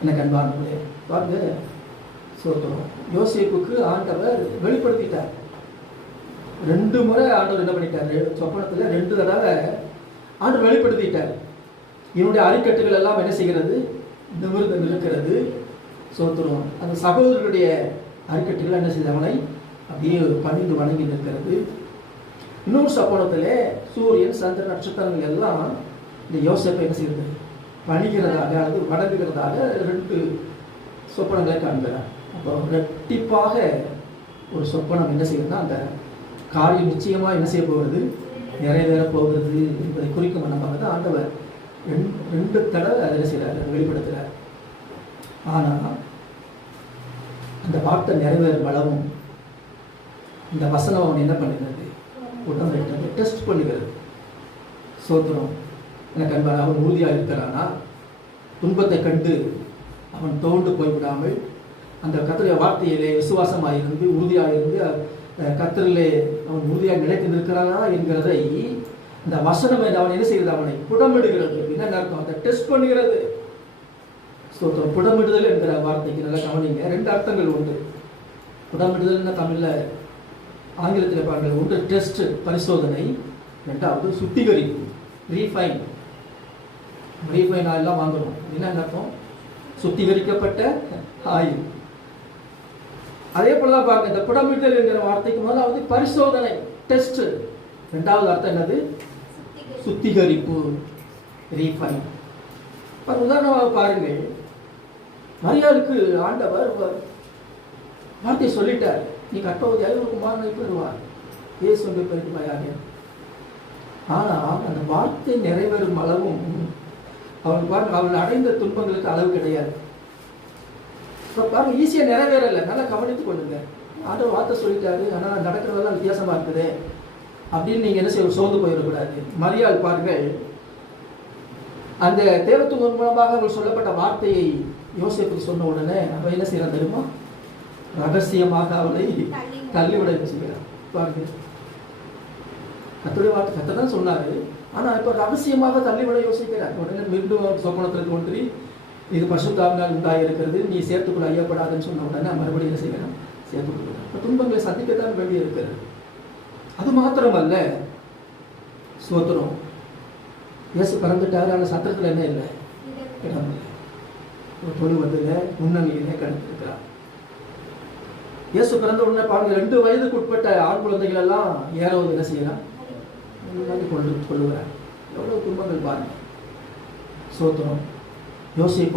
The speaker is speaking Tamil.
எனக்கு அன்பானவர்களே பாருங்க, சோத்திரம். யோசேப்புக்கு ஆண்டவர் வெளிப்படுத்திட்டார். 2 முறை ஆண்டவர் என்ன பண்ணிட்டாரு? சொப்பனத்தில் 2 தடவை ஆண்டவர் வெளிப்படுத்திட்டார். இவனுடைய அரிக்கட்டுகள் எல்லாம் என்ன செய்கிறது? நிமிர்ந்து நிற்கிறது. சோத்திரம். அந்த சகோதரர்களுடைய அரிக்கட்டுகள் என்ன செய்த அவனை அப்படியே பணிந்து வணங்கி நிற்கிறது. இன்னொரு சொப்பனத்தில் சூரியன், சந்திரன், நட்சத்திரங்கள் எல்லாம் இந்த யோசேப்பை என்ன செய்கிறது? பணிகிறதாக அல்லது வணங்குகிறதாக 2 சொப்பனங்களை காண்கிறார். அப்போ ரெட்டிப்பாக ஒரு சொப்பனம் என்ன செய்யணும்னா அந்த காரியம் நிச்சயமாக என்ன செய்ய போகிறது? நிறைவேறப் போகிறது என்பதை குறிக்கும் வண்ணமாக தான் ஆண்டவர் 2 தடவை அதை என்ன செய்கிறார்? வெளிப்படுத்துகிறார். ஆனால் அந்த வார்த்தை நிறைவேறும் அளவும் இந்த வசனம் அவன் என்ன பண்ணுகிறது? உடம்பை டெஸ்ட் பண்ணுகிறது. சோத்திரம். எனக்கு அன்பான அவன் உறுதியாக இருக்கிறானா? துன்பத்தை கண்டு அவன் தோண்டு போய்விடாமல் அந்த கர்த்தருடைய வார்த்தையிலே விசுவாசமாக இருந்து உறுதியாக இருந்து கர்த்தரிலே அவன் உறுதியாக நிலைத்து நிற்கிறானா என்கிறதை இந்த வசனம் அவன் என்ன செய்கிறது? அவனை புடமிடுகிறது. என்ன அர்த்தம்? அதை டெஸ்ட் பண்ணுகிறது. ஸ்தோத்திரம். புடமிடுதல் என்கிற வார்த்தைக்கு நல்லா கவனிங்க. 2 அர்த்தங்கள் உண்டு. புடமிடுதல்னா தமிழில், ஆங்கிலத்தில் பாருங்கள். ஒன்று டெஸ்ட், பரிசோதனை. 2வது சுத்திகரிப்பு, ரீஃபைன். ரீஃபைன் ஆயிலாம் வாங்கணும். என்ன அர்த்தம்? சுத்திகரிக்கப்பட்ட ஆயில். அதே போல தான் பாருங்க, இந்த புடமிடுதல் என்கிற வார்த்தைக்கு முதலாவது பரிசோதனை, டெஸ்ட். 2வது அர்த்தம் என்னது? சுத்திகரிப்பு, ரீஃபைன். உதாரணமாக பாருங்கள், மரியாளுக்கு ஆண்டவர் வார்த்தையை சொல்லிட்டார். நீ கற்பவதியாக ஒரு குமாரனை பெறுவார், இயேசுவை பெறுவாயாக. ஆனால் அந்த வார்த்தை நிறைவேறும் அளவும் அவள் அடைந்த துன்பங்களுக்கு அளவு கிடையாது. பாருங்க, ஈஸியாக நிறைவேறலை. நல்லா கவனித்துக் கொள்ளுங்க. ஆண்டவர் வார்த்தை சொல்லிட்டாரு, ஆனால் நடக்கிறதெல்லாம் வித்தியாசமாக இருக்குது அப்படின்னு நீங்கள் என்ன செய்ய சோர்ந்து போயிடக்கூடாது. மரியாள் பாருங்கள், அந்த தேவதூதன் மூலமாக அவள் சொல்லப்பட்ட வார்த்தையை யோசேப்புக்கு சொன்ன உடனே அவள் என்ன செய்யறான் தெரியுமா? ரகசியமாக அவளை தள்ளிவிட செய்கிறான். பாருங்க, கர்த்தருடைய வார்த்தை கர்த்தர் தான் சொன்னாரு, ஆனால் இப்போ ரகசியமாக தள்ளிவிட யோசிக்கிறார். உடனே மீண்டும் சொப்பனத்திற்கு ஒன்றி இது பரிசுத்தாவினால் உண்டாயிருக்கிறது, நீ சேர்த்துக்குள்ள ஐயப்படாதுன்னு சொன்ன உடனே மறுபடியும் என்ன செய்யணும்? சேர்த்துக்கொள்ள. இப்போ துன்பங்களை சந்திக்கத்தான் வேண்டி இருக்கிறது. அது மாத்திரமல்ல, சோத்திரம். இயேசு பிறந்துட்டாரு, ஆனால் சத்திரத்தில் என்ன இல்லை? இடம் இல்லை. தொழுவதில் முன்னணியிலே கிடந்திருக்கிறார். இயேசு பிறந்த உடனே பாருங்க, 2 வயதுக்கு உட்பட்ட ஆண் குழந்தைகள் எல்லாம் ஏறவது என்ன செய்யலாம்? கொள்ளுகிறார். எவ்வளவு துன்பங்கள் பாருங்க. சோத்திரம். யோசிப்பு